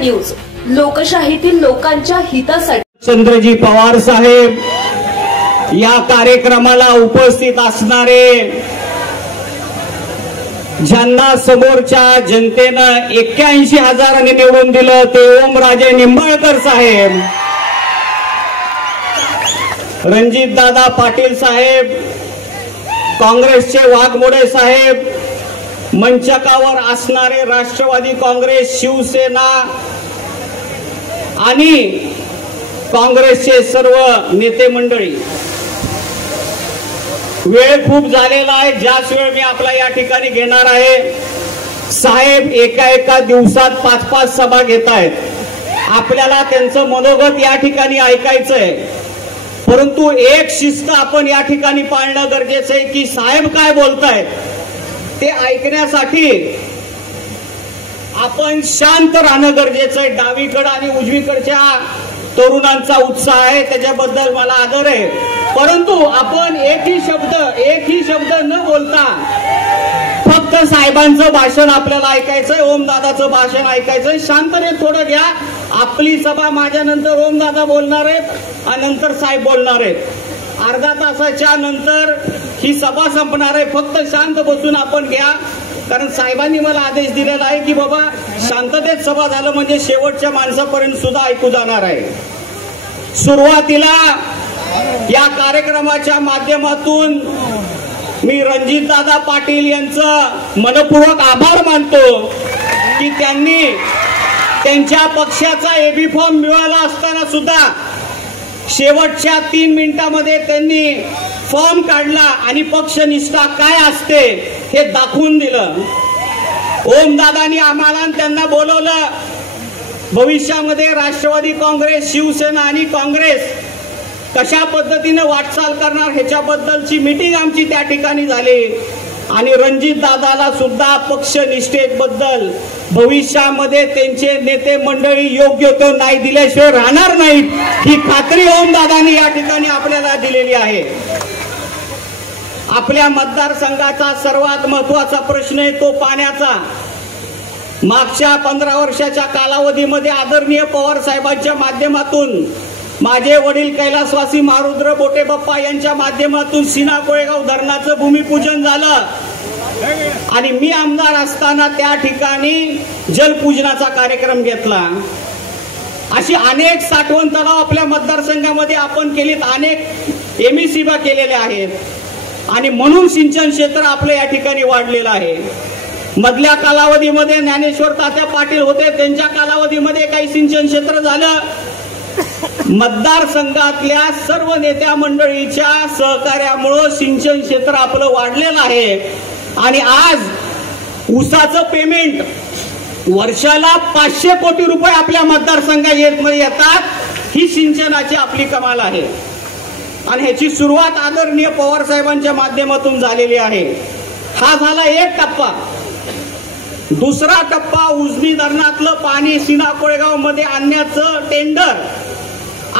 News, लोकशाहीतील लोकांच्या हितासाठी। चंद्रजी पवार साहेब या कार्यक्रमाला उपस्थित असणारे, ज्यांना समोरच्या जनतेनं 81,000 निवडून दिलं ते ओमराजे निंबाळकर साहेब, रणजितदादा पाटील साहेब, काँग्रेसचे वाघमोडे साहेब, मंचकावर असणारे राष्ट्रवादी काँग्रेस, शिवसेना आणि काँग्रेसचे सर्व नेते मंडळी, वेळ खूप झालेला आहे, ज्याच वेळ मी आपला या ठिकाणी घेणार आहे। साहेब एका दिवसात 5-5 सभा घेत आहेत, आपल्याला त्यांचं मनोगत या ठिकाणी ऐकायचंय, परंतु एक शिस्त आपण या ठिकाणी पाळणं गरजेचं आहे की साहेब काय बोलतायत ते ऐकण्यासाठी आपण शांत राहणं गरजेचं आहे। डावीकडे आणि उजवीकडच्या तरुणांचा उत्साह आहे, त्याच्याबद्दल मला आदर आहे, परंतु आपण एकही शब्द न बोलता फक्त साहेबांचं भाषण आपल्याला ऐकायचंय, ओमदादाचं भाषण ऐकायचंय। शांततेत थोडं घ्या, आपली सभा माझ्यानंतर ओमदादा बोलणार आहेत आणि नंतर साहेब बोलणार आहेत। अर्धा तासाच्या नंतर ही सभा संपणार आहे, फक्त शांत बसून आपण घ्या, कारण साहेबांनी मला आदेश दिलेला आहे की बाबा शांततेत सभा झालं म्हणजे शेवटच्या माणसापर्यंत सुद्धा ऐकू जाणार आहे। सुरुवातीला या कार्यक्रमाच्या माध्यमातून मी रणजितदादा पाटील यांचं मनपूर्वक आभार मानतो की त्यांनी त्यांच्या पक्षाचा एबी फॉर्म मिळाला असताना सुद्धा शेवटच्या 3 मिनिटांमध्ये त्यांनी फॉर्म काढला आणि पक्षनिष्ठा काय असते हे दाखवून दिलं। ओमदादांनी आम्हाला त्यांना बोलवलं, भविष्यामध्ये राष्ट्रवादी काँग्रेस, शिवसेना आणि काँग्रेस कशा पद्धतीने वाटचाल करणार ह्याच्याबद्दलची मीटिंग आमची त्या ठिकाणी झाली आणि रणजितदादाला सुद्धा पक्षनिष्ठेबद्दल भविष्यामध्ये त्यांचे नेते मंडळी योग्य तो न्याय दिल्याशिवाय राहणार नाहीत ही खात्री ओमदादांनी या ठिकाणी आपल्याला दिलेली आहे। आपल्या मतदारसंघाचा सर्वात महत्वाचा प्रश्न आहे तो पाण्याचा। मागच्या 15 वर्षाच्या कालावधीमध्ये आदरणीय पवार साहेबांच्या माध्यमातून, माझे वडील कैलासवासी महारुद्र बोटे बाप्पा यांच्या माध्यमातून सीना कोळेगाव धरणाचं भूमिपूजन झालं आणि मी आमदार असताना त्या ठिकाणी जलपूजनाचा कार्यक्रम घेतला। अशी अनेक साठवण तलाव आपल्या मतदारसंघामध्ये आपण केलीत, अनेक एमईसीबा केलेल्या आहेत आणि म्हणून सिंचन क्षेत्र आपलं या ठिकाणी वाढलेलं आहे। मधल्या कालावधीमध्ये ज्ञानेश्वर तात्या पाटील होते, त्यांच्या कालावधीमध्ये काही सिंचन क्षेत्र झालं। मतदारसंघातल्या सर्व नेत्या मंडळीच्या सहकार्यामुळे सिंचन क्षेत्र आपलं वाढलेलं आहे आणि आज ऊसाचं पेमेंट वर्षाला 500 कोटी रुपये आपल्या मतदारसंघात येतात, ही सिंचनाची आपली कमाल आहे आणि ह्याची सुरुवात आदरणीय पवार साहेबांच्या माध्यमातून झालेली आहे। हा झाला एक टप्पा। दुसरा टप्पा, उजनी धरणातलं पाणी सीना कोळेगाव मध्ये आणण्याचं टेंडर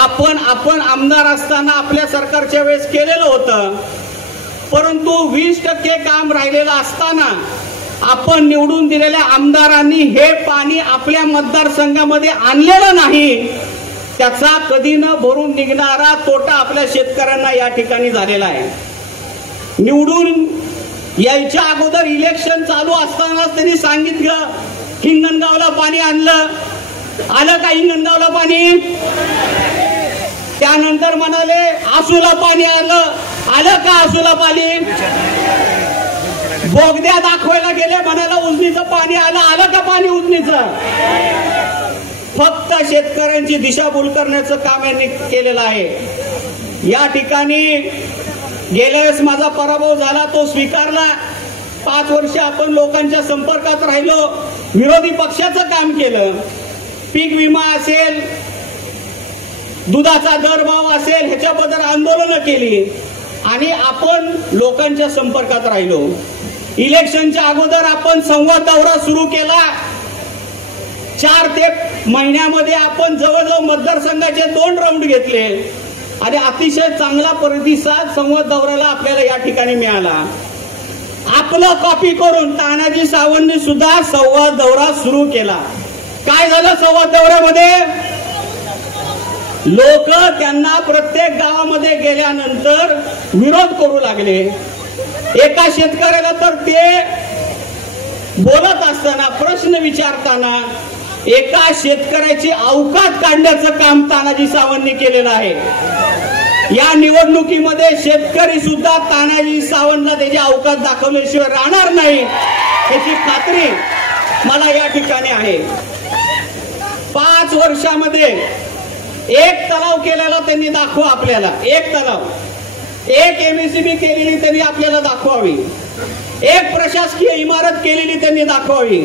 आपण आमदार असताना आपल्या सरकारच्या वेळेस केलेलं होतं, परंतु 20% काम राहिलेलं असताना आपण निवडून दिलेल्या आमदारांनी हे पाणी आपल्या मतदारसंघामध्ये आणलेलं नाही। त्याचा कधी न भरून निघणारा तोटा आपल्या शेतकऱ्यांना या ठिकाणी झालेला आहे। निवडून यायच्या अगोदर इलेक्शन चालू असतानाच त्यांनी सांगितलं हिंगणगावला पाणी आणलं, आलं का हिंगणगावला पाणी? त्यानंतर म्हणाले आसूला पाणी आलं का आसूला पाणी? बोगद्या दाखवायला गेले, म्हणाला उजनीचं पाणी आलं का पाणी उजनीचं? फक्त शेतकऱ्यांची दिशाभूल करण्याचं काम यांनी केलेलं आहे। या ठिकाणी गेल्या वेळेस माझा पराभव झाला, तो स्वीकारला। 5 वर्ष आपण लोकांच्या संपर्कात राहिलो, विरोधी पक्षाचं काम केलं, पीक विमा असेल, दुधाचा दरभाव असेल, ह्याच्याबद्दल आंदोलनं केली आणि आपण लोकांच्या संपर्कात राहिलो। इलेक्शनच्या अगोदर आपण संवाद दौरा सुरू केला। 4 ते महिन्यामध्ये आपण जवळजवळ मतदारसंघाचे 2 राऊंड घेतले आणि अतिशय चांगला प्रतिसाद संवाद दौऱ्याला आपल्याला या ठिकाणी मिळाला। आपलं कॉपी करून तानाजी सावंतने सुद्धा संवाद दौरा सुरू केला। काय झालं संवाद दौऱ्यामध्ये? लोक त्यांना प्रत्येक गावामध्ये गेल्यानंतर विरोध करू लागले. एका शेतकऱ्याला तर ते बोलत असताना, प्रश्न विचारताना एका शेतकऱ्याची अवकात काढण्याचं काम तानाजी सावंतनी केलेलं आहे. या निवडणुकीमध्ये शेतकरी सुद्धा तानाजी सावंतला त्याची अवकात दाखवल्याशिवाय राहणार नाही याची खात्री मला या ठिकाणी आहे. 5 वर्षामध्ये एक तलाव केलेला त्यांनी दाखवा आपल्याला. एक तलाव, एक MSCB केलेली त्यांनी आपल्याला दाखवावी. एक प्रशासकीय इमारत केलेली त्यांनी दाखवावी.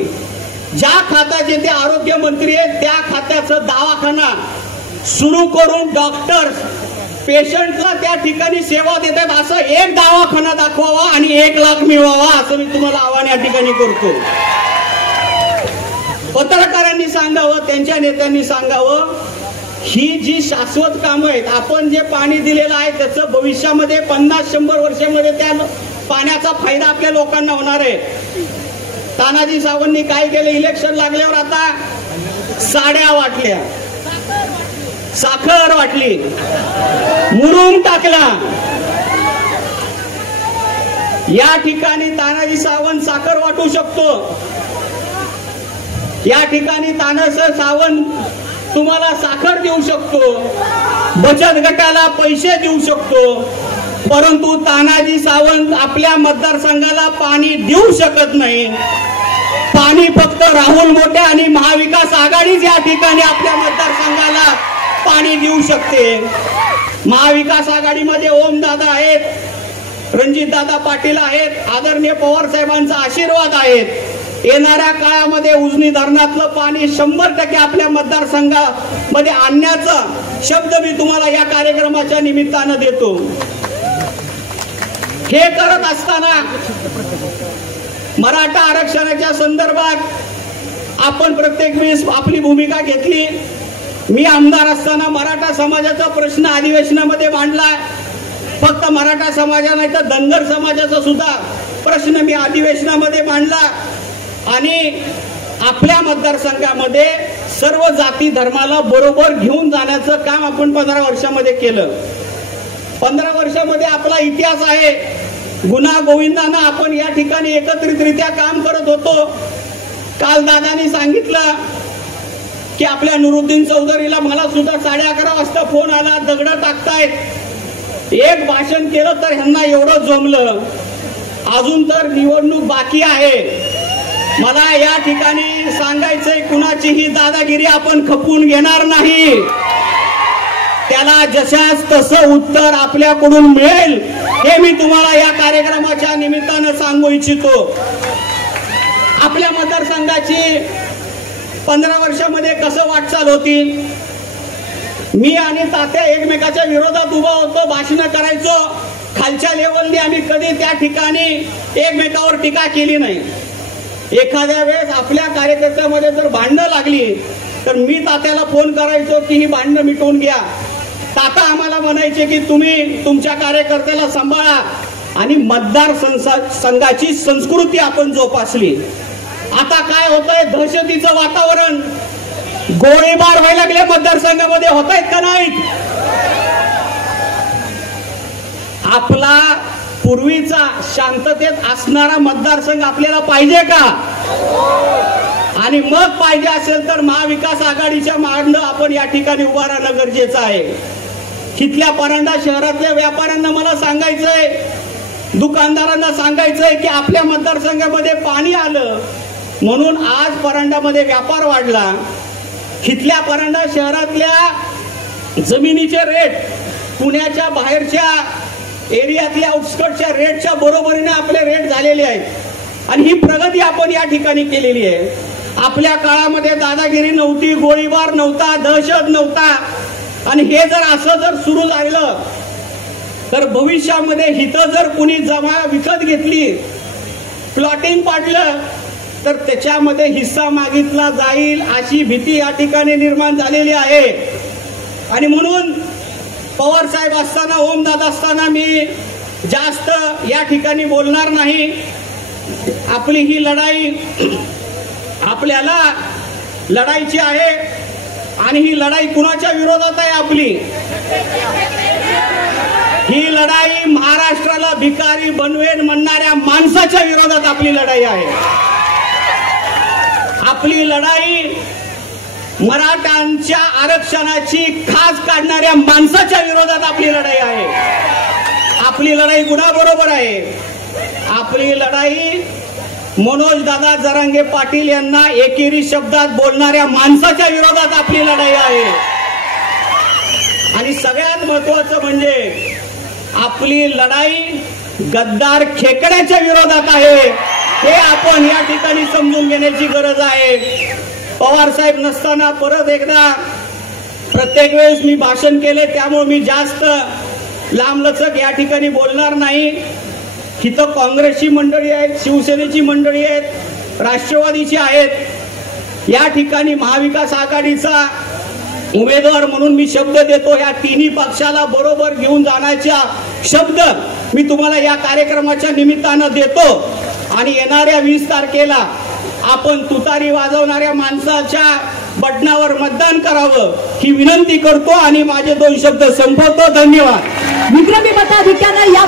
ज्या खात्याचे ते आरोग्य मंत्री आहेत त्या खात्याचं दवाखाना सुरू करून डॉक्टर्स पेशंटला त्या ठिकाणी सेवा देतात असं एक दवाखाना दाखवावा आणि 1 लाख मिळवावा असं मी तुम्हाला आव्हान या ठिकाणी करतो. पत्रकारांनी सांगावं, त्यांच्या नेत्यांनी सांगावं, ही जी शाश्वत कामं आहेत, आपण जे पाणी दिलेलं आहे त्याचं भविष्यामध्ये 50-100 वर्षामध्ये त्या पाण्याचा फायदा आपल्या लोकांना होणार आहे. तानाजी सावंतनी काय केलं? इलेक्शन लागल्यावर आता साड्या वाटल्या, साखर वाटली, मुरुम टाकला. या ठिकाणी तानाजी सावंत साखर वाटू शकतो. या ठिकाणी तानाजी सावंत तुम्हाला साखर देऊ शकतो, बचत गटाला पैसे देऊ शकतो, परंतु तानाजी सावंत आपल्या मतदारसंघाला पाणी देऊ शकत नाही. पाणी फक्त राहुल मोठे आणि महाविकास आघाडीच या ठिकाणी आपल्या मतदारसंघाला पाणी देऊ शकते. महाविकास आघाडीमध्ये ओमदादा आहेत, रणजितदादा पाटील आहेत, आदरणीय पवार साहेबांचा आशीर्वाद आहेत. येणाऱ्या काळामध्ये उजनी धरणातलं पाणी 100% आपल्या मतदारसंघामध्ये आणण्याचा शब्द मी तुम्हाला या कार्यक्रमाच्या निमित्तानं देतो. हे करत असताना मराठा आरक्षणाच्या संदर्भात आपण प्रत्येक वेळेस आपली भूमिका घेतली. मी आमदार असताना मराठा समाजाचा प्रश्न अधिवेशनामध्ये मांडला. फक्त मराठा समाजा नाही तर धनगर समाजाचा सुद्धा प्रश्न मी अधिवेशनामध्ये मांडला आणि आपल्या मतदारसंघामध्ये सर्व जाती धर्माला बरोबर घेऊन जाण्याचं काम आपण 15 वर्षामध्ये केलं. 15 वर्षामध्ये आपला इतिहास आहे. गुन्हा गोविंदानं आपण या ठिकाणी एकत्रितरित्या काम करत होतो. काल दादानी सांगितलं की आपल्या नुरुद्दीन चौधरीला मला सुद्धा 11:30 वाजता फोन आला, दगड टाकतायत. एक भाषण केलं तर ह्यांना एवढं जमलं, अजून तर निवडणूक बाकी आहे. मला या ठिकाणी सांगायचंय, कुणाचीही दादागिरी आपण खपवून घेणार नाही. त्याला जशाच तसं उत्तर आपल्याकडून मिळेल हे मी तुम्हाला या कार्यक्रमाच्या निमित्तानं सांगू इच्छितो. आपल्या मतदारसंघाची 15 वर्षामध्ये कसं वाटचाल होती? मी आणि तात्या एकमेकाच्या विरोधात उभा होतो, भाषण करायचो. खालच्या लेवलनी आम्ही कधी त्या ठिकाणी एकमेकावर टीका केली नाही. एखाद्या वेळेस आपल्या कार्यकर्त्यामध्ये जर भांडणं लागली तर मी तात्याला फोन करायचो की ही भांडणं मिटवून घ्या. ताता आम्हाला म्हणायचे की तुम्ही तुमच्या कार्यकर्त्याला सांभाळा आणि मतदार संघाची संस्कृती आपण जोपासली. आता काय होतंय? दहशतीचं वातावरण, गोळीबार व्हायला लागले मतदारसंघामध्ये, होत आहेत का नाहीत? आपला पूर्वीचा शांततेत असणारा मतदारसंघ आपल्याला पाहिजे का? आणि मग पाहिजे असेल तर महाविकास आघाडीच्या मागणं आपण या ठिकाणी उभा राहणं गरजेचं आहे. तिथल्या परांडा शहरातल्या व्यापाऱ्यांना मला सांगायचंय, दुकानदारांना सांगायचंय की आपल्या मतदारसंघामध्ये पाणी आलं म्हणून आज परांडामध्ये व्यापार वाढला. तिथल्या परांडा शहरातल्या जमिनीचे रेट पुण्याच्या बाहेरच्या एरियातल्या आउटस्कर्टच्या रेटच्या बरोबरीने आपले रेट झालेले आहेत आणि ही प्रगती आपण या ठिकाणी केलेली आहे. आपल्या काळामध्ये दादागिरी नव्हती, गोळीबार नव्हता, दहशत नव्हता. आणि हे जर असं जर सुरू झालं तर भविष्यामध्ये हिथं जर कुणी जमा विकत घेतली, प्लॉटिंग पाडलं तर त्याच्यामध्ये हिस्सा मागितला जाईल अशी भीती या ठिकाणी निर्माण झालेली आहे. आणि म्हणून पवार साहेब असताना, ओमदादा असताना मी जास्त या ठिकाणी बोलणार नाही. आपली ही लढाई आपल्याला लढायची आहे आणि ही लढाई कुणाच्या विरोधात आहे आपली? ही लढाई महाराष्ट्राला भिकारी बनवेन म्हणणाऱ्या माणसाच्या विरोधात आपली लढाई आहे. आपली लढाई मराठ्यांच्या आरक्षणाची खास काढणाऱ्या माणसाच्या विरोधात आपली लढाई आहे. आपली लढाई कुणाबरोबर आहे? आपली लढाई मनोज दादा जरांगे पाटील यांना एकेरी शब्दात बोलणाऱ्या माणसाच्या विरोधात आपली लढाई आहे. आणि सगळ्यात महत्वाचं म्हणजे आपली लढाई गद्दार खेकड्याच्या विरोधात आहे. हे आपण या ठिकाणी समजून घेण्याची गरज आहे. पवार साहेब नसताना परत एकदा प्रत्येक वेळेस मी भाषण केले, त्यामुळे मी जास्त लांबलचक या ठिकाणी बोलणार नाही. इथं काँग्रेसची मंडळी आहेत, शिवसेनेची मंडळी आहेत, राष्ट्रवादीची आहेत. या ठिकाणी महाविकास आघाडीचा उमेदवार म्हणून मी शब्द देतो, या तिन्ही पक्षाला बरोबर घेऊन जाण्याचा शब्द मी तुम्हाला या कार्यक्रमाच्या निमित्तानं देतो. आणि येणाऱ्या 20 तारखेला आपण तुतारी वाजवणाऱ्या माणसाच्या बटनावर मतदान करावं ही विनंती करतो आणि माझे 2 शब्द संपवतो. धन्यवाद. विक्रमी मताधिक्यानं या